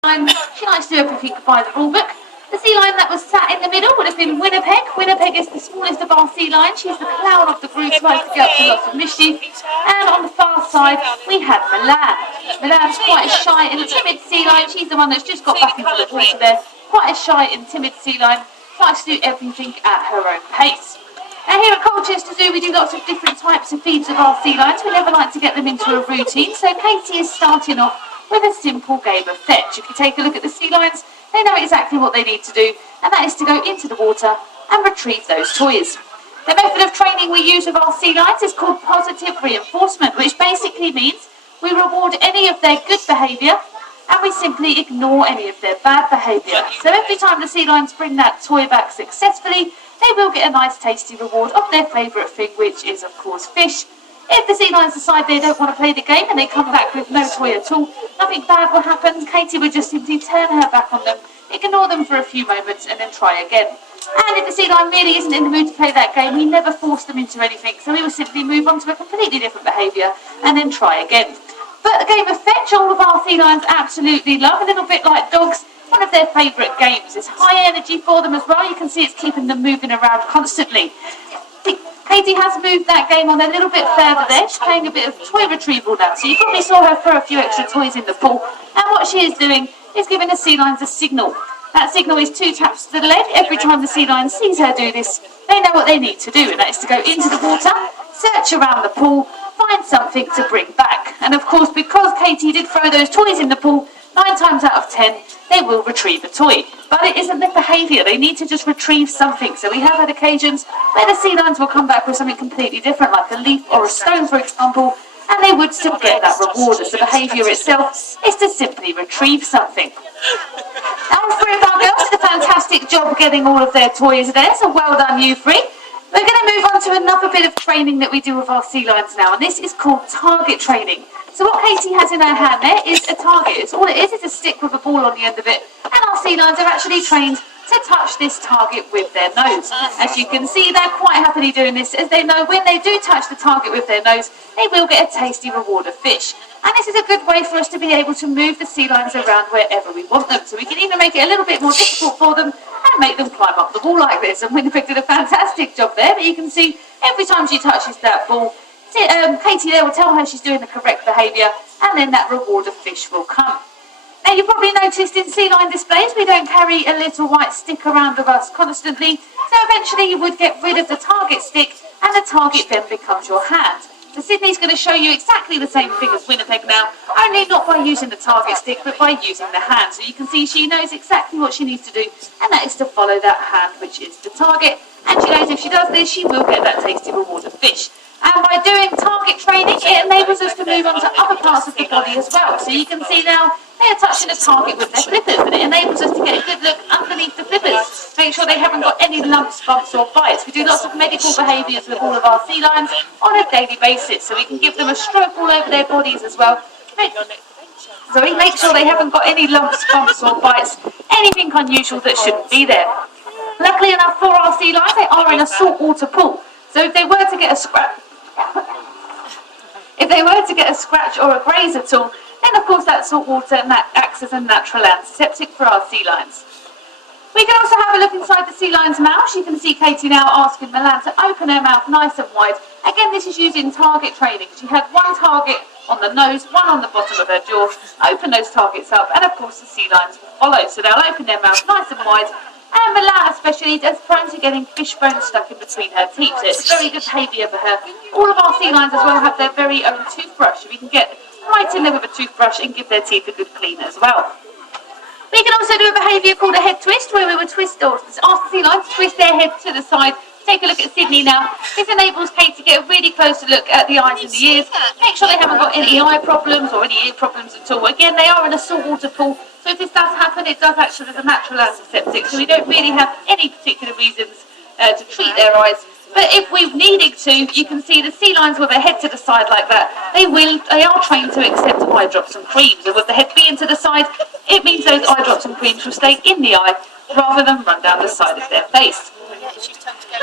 She likes to do everything by the rule book. The sea lion that was sat in the middle would have been Winnipeg. Winnipeg is the smallest of our sea lions. She's the clown of the group, likes to get up to lots of mischief. And on the far side, we had Milan. Milan's quite a shy and timid sea lion. She's the one that's just got back into the water there. Quite a shy and timid sea lion. Likes to do everything at her own pace. Now here at Colchester Zoo, we do lots of different types of feeds of our sea lions. We never like to get them into a routine. So Katie is starting off with a simple game of fetch. If you take a look at the sea lions, they know exactly what they need to do, and that is to go into the water and retrieve those toys. The method of training we use with our sea lions is called positive reinforcement, which basically means we reward any of their good behaviour and we simply ignore any of their bad behaviour. So every time the sea lions bring that toy back successfully, they will get a nice tasty reward of their favourite thing, which is of course fish. If the sea lions decide they don't want to play the game and they come back with no toy at all, nothing bad will happen. Katie would just simply turn her back on them, ignore them for a few moments and then try again. And if the sea lion really isn't in the mood to play that game, we never force them into anything, so we will simply move on to a completely different behaviour and then try again. But the game of fetch, all of our sea lions absolutely love, a little bit like dogs. One of their favourite games. It's high energy for them as well. You can see it's keeping them moving around constantly. Katie has moved that game on a little bit further there. She's playing a bit of toy retrieval now. So you probably saw her throw a few extra toys in the pool. And what she is doing is giving the sea lions a signal. That signal is 2 taps to the leg. Every time the sea lion sees her do this, they know what they need to do. And that is to go into the water, search around the pool, find something to bring back. And of course, because Katie did throw those toys in the pool, 9 times out of 10, they will retrieve a toy. But it isn't their behaviour, they need to just retrieve something. So we have had occasions where the sea lions will come back with something completely different, like a leaf or a stone, for example, and they would still get that reward, as the behaviour itself is to simply retrieve something. All 3 of our girls did a fantastic job getting all of their toys there, so well done you 3. We're going to move on to another bit of training that we do with our sea lions now, and this is called target training. So what Katie has in her hand there is a target. It's all it is a stick with a ball on the end of it, and our sea lions are actually trained to touch this target with their nose. As you can see, they're quite happily doing this, as they know when they do touch the target with their nose, they will get a tasty reward of fish. And this is a good way for us to be able to move the sea lions around wherever we want them. So we can even make it a little bit more difficult for them and make them climb up the wall like this. And Winnipeg did a fantastic job there, but you can see every time she touches that ball, Katie there will tell her she's doing the correct behaviour, and then that reward of fish will come. Now you probably noticed in sea lion displays we don't carry a little white stick around with us constantly, so eventually you would get rid of the target stick and the target then becomes your hand. So Sydney's going to show you exactly the same thing as Winnipeg now, only not by using the target stick but by using the hand. So you can see she knows exactly what she needs to do, and that is to follow that hand, which is the target, and she knows if she does this she will get that tasty reward of fish. And by doing target training, it enables us to move on to other parts of the body as well. So you can see now they are touching the target with their flippers, and it enables us to get a good look underneath the flippers. Make sure they haven't got any lumps, bumps or bites. We do lots of medical behaviours with all of our sea lions on a daily basis, so we can give them a stroke all over their bodies as well. So we make sure they haven't got any lumps, bumps or bites, anything unusual that shouldn't be there. Luckily enough for our sea lions, they are in a saltwater pool. So if they were to get a scratch, or a graze at all, then of course that's salt water and that acts as a natural antiseptic for our sea lions. We can also have a look inside the sea lion's mouth. You can see Katie now asking Milan to open her mouth nice and wide. Again, this is using target training. She had one target on the nose, one on the bottom of her jaw. Open those targets up, and of course the sea lions will follow. So they'll open their mouth nice and wide. And Milan especially is prone to getting fish bones stuck in between her teeth. So it's very good behaviour for her. All of our sea lions as well have their very own toothbrush. So we can get right in there with a toothbrush and give their teeth a good clean as well. We can also do a behaviour called a head twist, where we would twist or ask the sea lions to twist their head to the side. Take a look at Sydney now. This enables Kate to get a really close look at the eyes and the ears. Make sure they haven't got any eye problems or any ear problems at all. Again, they are in a saltwater pool, so if this does happen, it does act as a natural antiseptic. So we don't really have any particular reasons to treat their eyes. But if we needed to, you can see the sea lions with their head to the side like that. They are trained to accept eye drops and creams, and with the head being to the side, it means those eye drops and creams will stay in the eye rather than run down the side of their face.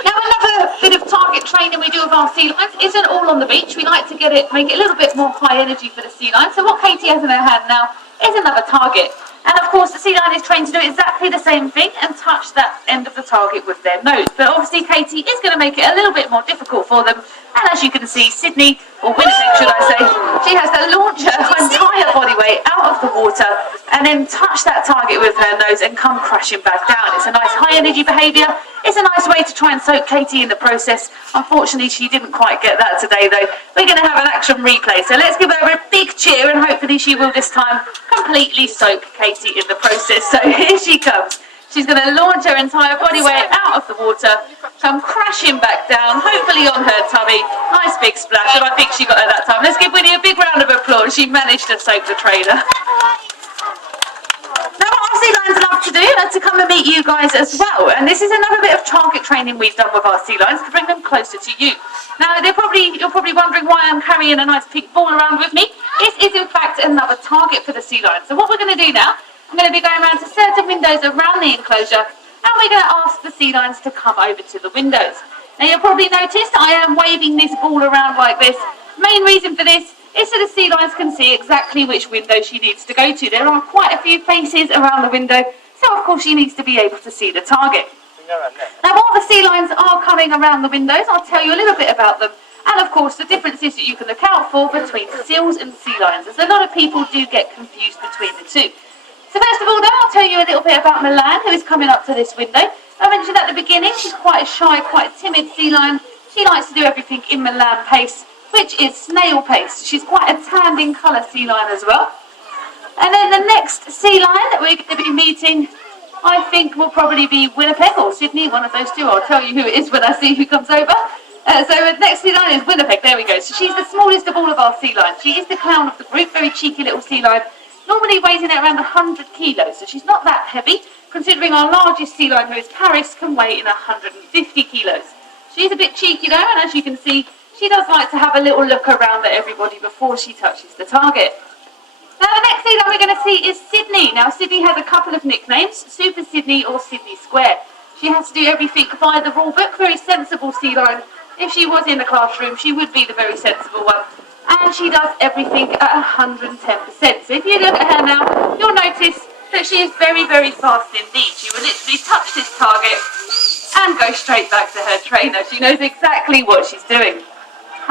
Now another bit of target training we do with our sea lions isn't all on the beach. We like to make it a little bit more high energy for the sea lions. So what Katie has in her hand now is another target. And of course, the sea lion is trained to do exactly the same thing and touch that end of the target with their nose. But obviously, Katie is going to make it a little bit more difficult for them. And as you can see, Sydney, or Winnipeg should I say, she has to launch her entire body weight out of the water and then touch that target with her nose and come crashing back down. It's a nice high energy behaviour. It's a nice way to try and soak Katie in the process. Unfortunately, she didn't quite get that today though. We're going to have an action replay. So let's give her a big cheer and hopefully she will this time completely soak Katie in the process. So here she comes. She's going to launch her entire body weight out of the water, come crashing back down, hopefully on her tummy. Nice big splash, and I think she got her that time. Let's give Winnie a big round of applause. She managed to soak the trainer. Now what our sea lions love to do is to come and meet you guys as well. And this is another bit of target training we've done with our sea lions to bring them closer to you. Now you're probably wondering why I'm carrying a nice pink ball around with me. This is in fact another target for the sea lion. So what we're going to do now, I'm going to be going around to certain windows around the enclosure and we're going to ask the sea lions to come over to the windows. Now you'll probably notice I am waving this ball around like this. Main reason for this is so the sea lions can see exactly which window she needs to go to. There are quite a few faces around the window, so of course she needs to be able to see the target. Now while the sea lions are coming around the windows, I'll tell you a little bit about them. And of course the differences that you can look out for between seals and sea lions, as a lot of people do get confused between the two. So first of all though, I'll tell you a little bit about Milan, who is coming up to this window. I mentioned at the beginning, she's quite a shy, quite a timid sea lion. She likes to do everything in Milan pace, which is snail pace. She's quite a tanned in colour sea lion as well. And then the next sea lion that we're going to be meeting, I think will probably be Winnipeg or Sydney, one of those two. I'll tell you who it is when I see who comes over. So the next sea lion is Winnipeg, there we go. So she's the smallest of all of our sea lions. She is the clown of the group, very cheeky little sea lion. Normally weighs in at around 100 kilos, so she's not that heavy, considering our largest sea lion, who is Paris, can weigh in 150 kilos. She's a bit cheeky though, and as you can see, she does like to have a little look around at everybody before she touches the target. Now the next sea lion we're going to see is Sydney. Now Sydney has a couple of nicknames, Super Sydney or Sydney Square. She has to do everything via the rule book, very sensible sea lion. If she was in the classroom, she would be the very sensible one. And she does everything at 110%. So if you look at her now, you'll notice that she is very, very fast indeed. She will literally touch this target and go straight back to her trainer. She knows exactly what she's doing.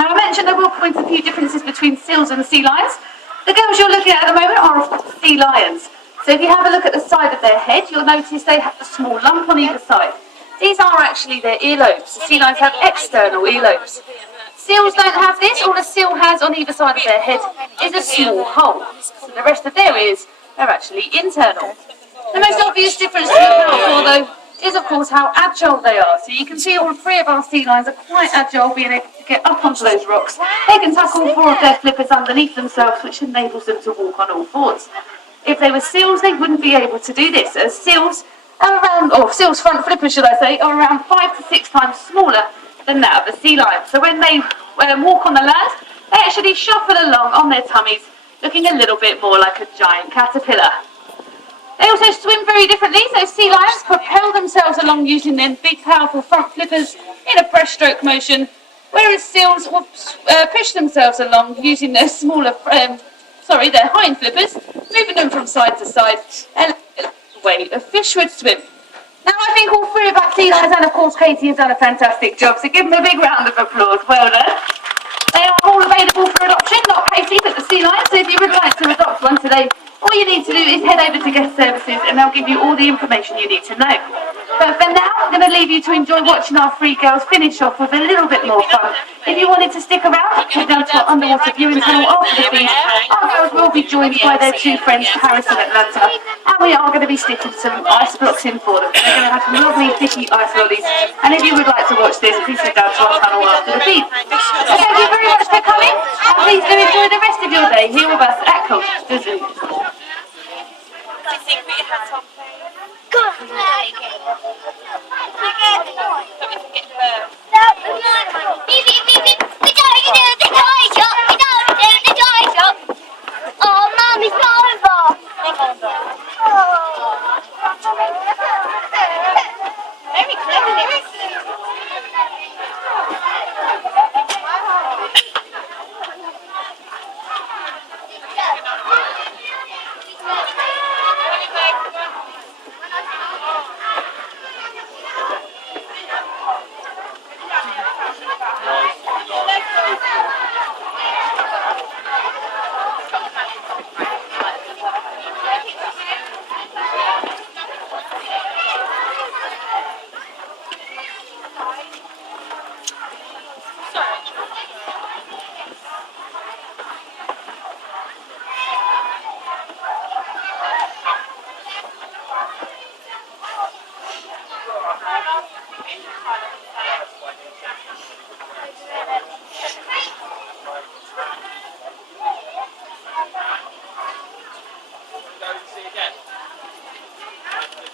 Now I mentioned I will point a few differences between seals and sea lions. The girls you're looking at the moment are of course sea lions. So if you have a look at the side of their head, you'll notice they have a small lump on either side. These are actually their earlobes. The sea lions have external earlobes. Seals don't have this. All a seal has on either side of their head is a small hole. So the rest of their ears are actually internal. The most obvious difference to look out for though is of course how agile they are. So you can see all three of our sea lions are quite agile, being able to get up onto those rocks. They can tuck all four of their flippers underneath themselves, which enables them to walk on all fours. If they were seals, they wouldn't be able to do this, as seals are around, or seals front flippers should I say, are around 5 to 6 times smaller than that of a sea lion. So when they walk on the land, they actually shuffle along on their tummies, looking a little bit more like a giant caterpillar. They also swim very differently, so sea lions propel themselves along using their big powerful front flippers in a breaststroke motion, whereas seals will push themselves along using their smaller, their hind flippers, moving them from side to side, and way a fish would swim. Now I think all three of our sea lions and of course Katie has done a fantastic job, so give them a big round of applause. Well done. They are all available for adoption, not Katie but the sea lions, so if you would like to adopt one today, all you need to do is head over to guest services and they'll give you all the information you need to know. But for now, I'm going to leave you to enjoy watching our three girls finish off with a little bit more fun. If you wanted to stick around, head down to our underwater viewing tunnel after the feed. Our girls will be joined by their two friends, Paris and Atlanta, and we are going to be sticking some ice blocks in for them. They're going to have some lovely sticky ice lollies, and if you would like to watch this, please head down to our tunnel after the feed. So thank you very much for coming, and please do enjoy the rest of your day here with us at Colchester Zoo. I think we have something. Good. We can oh, Mummy's over. Very clever.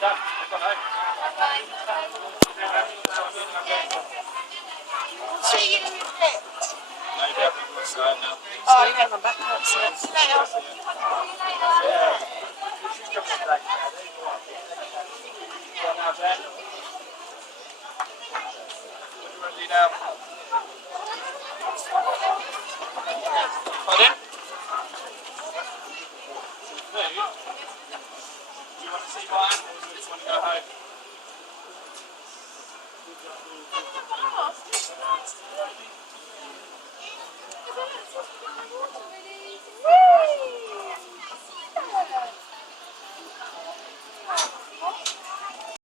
See you in a bit. Oh, okay. My back hurts. See you later. Pardon? Food? Do you want to see my animals or do you just want to go home?